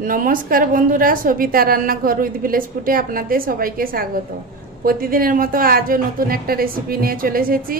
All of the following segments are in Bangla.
নমস্কার বন্ধুরা, সবিতা রান্নাঘর উইথ ভিলেজ ফুডে আপনাদের সবাইকে স্বাগত। প্রতিদিনের মতো আজও নতুন একটা রেসিপি নিয়ে চলে এসেছি।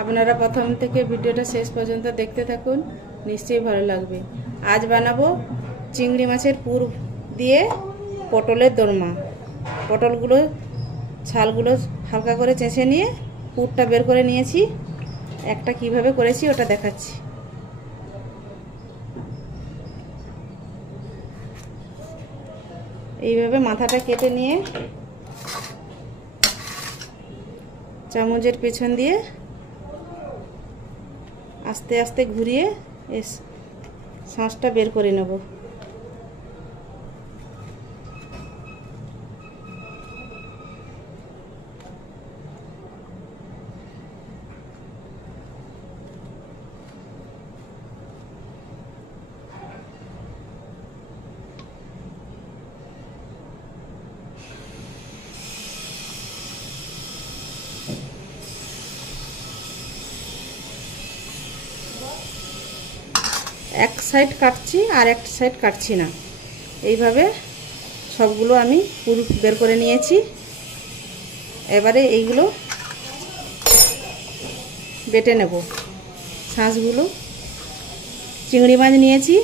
আপনারা প্রথম থেকে ভিডিওটা শেষ পর্যন্ত দেখতে থাকুন, নিশ্চয়ই ভালো লাগবে। আজ বানাবো চিংড়ি মাছের পুর দিয়ে পটলের দোরমা। পটলগুলো ছালগুলো হালকা করে চেঁচে নিয়ে পুরটা বের করে নিয়েছি। একটা কিভাবে করেছি ওটা দেখাচ্ছি। এইভাবে মাথাটা কেটে নিয়ে চামচের পেছন দিয়ে আস্তে আস্তে ঘুরিয়ে শাঁসটা বের করে নেব। এক সাইড কাটছি আর এক সাইড কাটছি না, এইভাবে সবগুলো আমি পুরো বের করে নিয়েছি। এবারে এইগুলো বেটে নেব। শাঁসগুলো চিংড়ি মাছ নিয়েছি,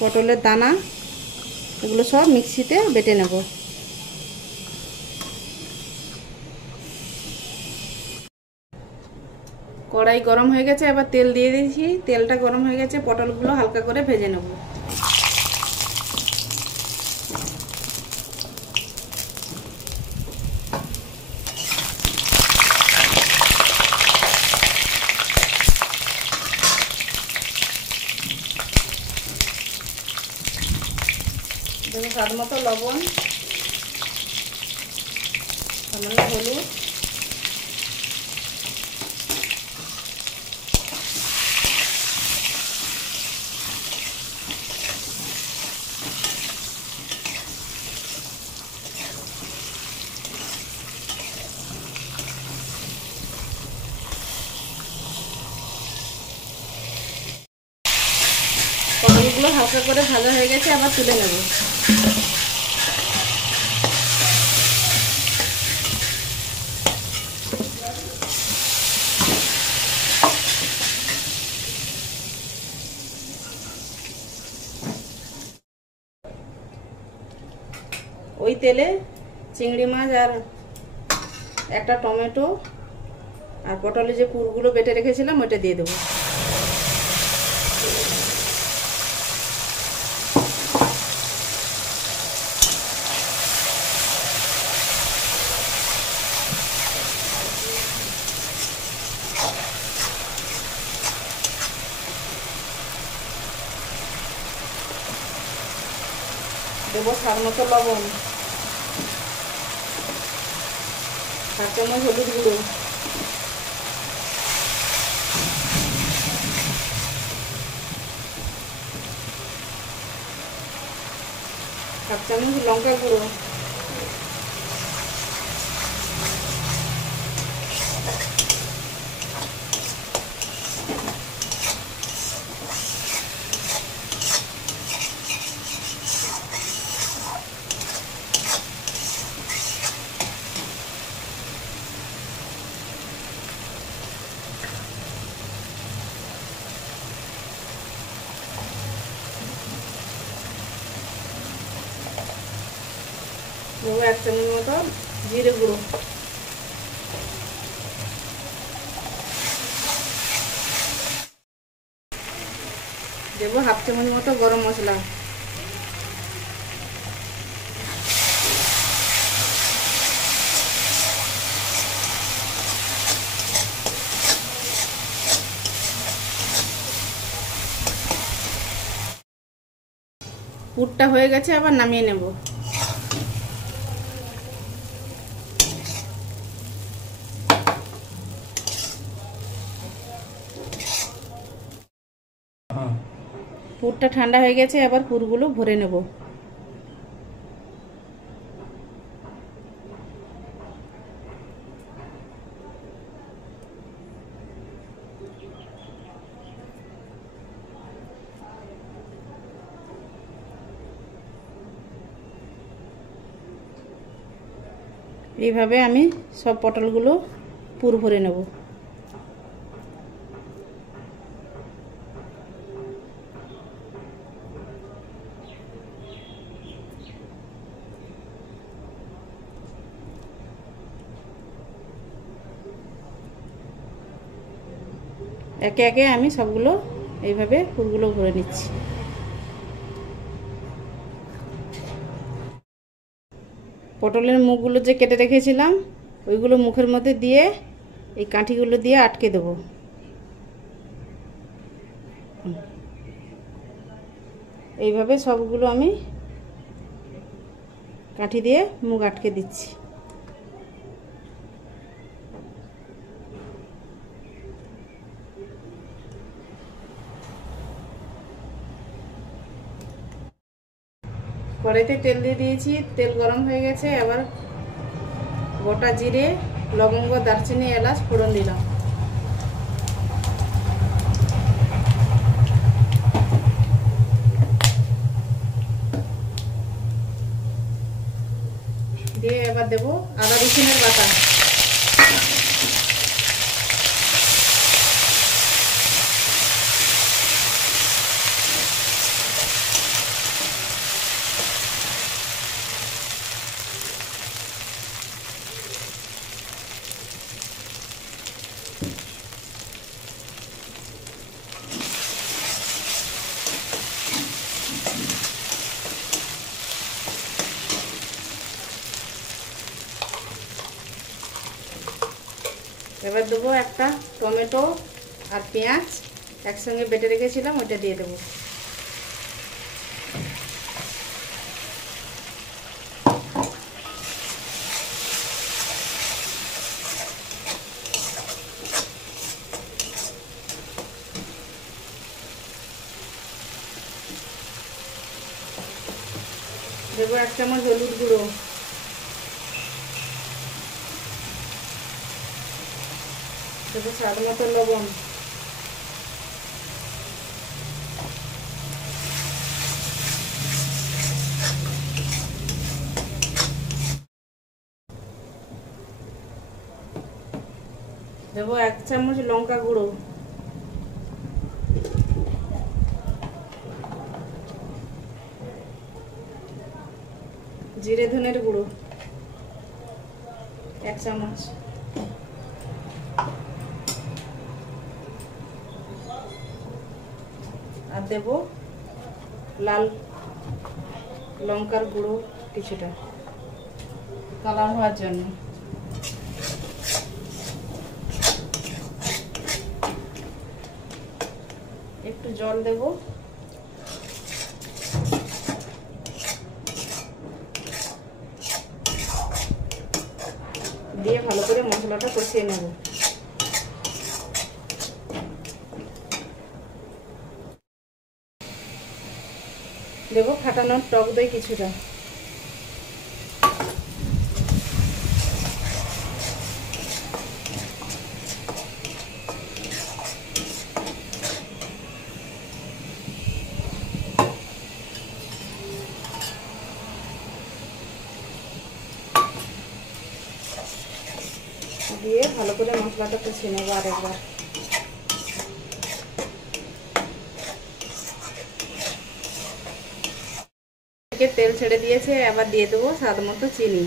পটলের দানা, এগুলো সব মিক্সিতে বেটে নেব। কড়াই গরম হয়ে গেছে, এবার তেল দিয়ে দিয়েছি। তেলটা গরম হয়ে গেছে, পটলগুলো হালকা করে ভেজে নেব। দেখুন, স্বাদ মতো লবণ, সামান্য হলুদ, পটলগুলো হালকা করে ভাজা হয়ে গেছে, আবার তুলে নেব। ওই তেলে চিংড়ি মাছ আর একটা টমেটো আর পটলের যে পুরগুলো বেটে রেখেছিলাম ওটা দিয়ে দেবো। দেবো স্বাদ মতো লবণ, 1 চামচ হলুদ গুঁড়ো, 1 চামচ লঙ্কা গুঁড়ো, 1 চামচ মতো জিরে গুঁড়ো, দেবো 1/2 চামচ মতো গরম মশলা, পুরটা হয়ে গেছে, আবার নামিয়ে নেব। পুরটা ঠান্ডা হয়ে গেছে, আবার পুরগুলো ভরে নেব। এইভাবে আমি সব পটলগুলো পুর ভরে নেব। একে একে আমি সবগুলো এইভাবে পুরগুলো ভরে নিচ্ছি। পটলের মুখগুলো যে কেটে রেখেছিলাম ওইগুলো মুখের মধ্যে দিয়ে এই কাঠিগুলো দিয়ে আটকে দেব। এইভাবে সবগুলো আমি কাঠি দিয়ে মুখ আটকে দিচ্ছি। কড়াইতে তেল দিয়ে দিয়েছি, তেল গরম হয়ে গেছে। এবার গোটা জিরে, লবঙ্গ, দারচিনি, এলাচ ফোড়ন দিলাম। দিয়ে এবার দেব আদা রসুনের বাটা। এবার দেবো একটা টমেটো আর পেঁয়াজ একসঙ্গে বেটে রেখেছিলাম, ওইটা দিয়ে দেবো। দেবো 1 চামচ হলুদ গুঁড়ো, দেবো স্বাদ মতো লবণ, দেবো 1 চামচ লঙ্কা গুঁড়ো, জিরে ধনের গুঁড়ো 1 চামচ, আর দেব লাল লঙ্কার গুঁড়ো কিছুটা কালার হওয়ার জন্য। একটু জল দেব, দিয়ে ভালো করে মশলাটা কষিয়ে নেব। দেবো ফাটানো টক দই কিছুটা, দিয়ে ভালো করে মশলাটা কষিয়ে নেব আরেকবার। তেল ছেড়ে দিয়েছে, এবার দিয়ে দেবো স্বাদ মতো চিনি,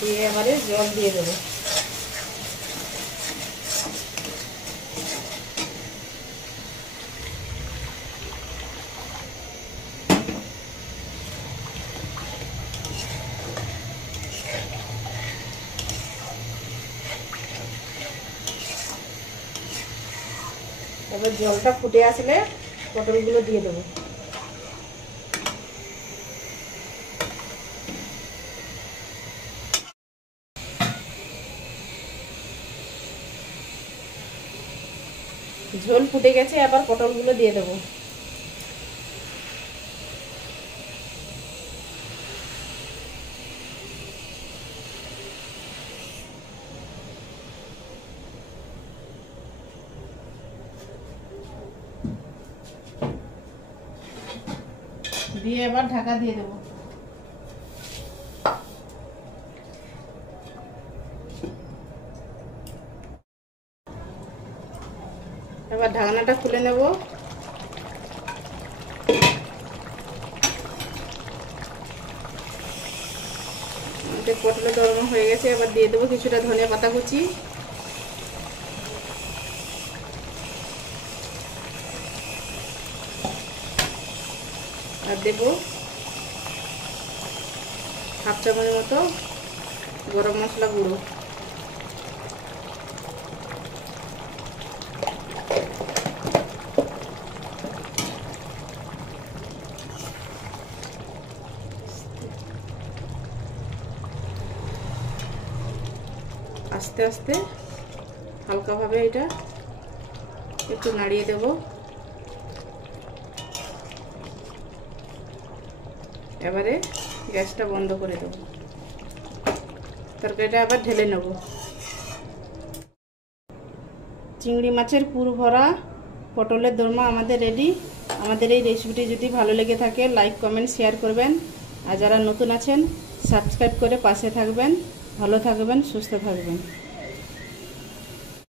দিয়ে এবারে জল দিয়ে দেবো। এবার জলটা ফুটে আসলে পটলগুলো দিয়ে দেবো। ঝোল ফুটে গেছে, আবার পটলগুলো দিয়ে দেবো। দিয়ে এবার ঢাকা দিয়ে দেবো। এবার ঢাকনাটা খুলে নেব। আমাদের পটলের দোরমা হয়ে গেছে। এবার দিয়ে দেবো কিছুটা ধনিয়া পাতা কুচি, আর দেব হাফ চামচ মতো গরম মশলা গুঁড়ো। আস্তে আস্তে হালকাভাবে এটা একটু নাড়িয়ে দেব। এবারে গ্যাসটা বন্ধ করে দেব। তরকারিটা আবার ঢেলে নেব। চিংড়ি মাছের পুর ভরা পটলের দোরমা আমাদের রেডি। আমাদের এই রেসিপিটি যদি ভালো লেগে থাকে লাইক কমেন্ট শেয়ার করবেন, আর যারা নতুন আছেন সাবস্ক্রাইব করে পাশে থাকবেন। ভালো থাকবেন, সুস্থ থাকবেন।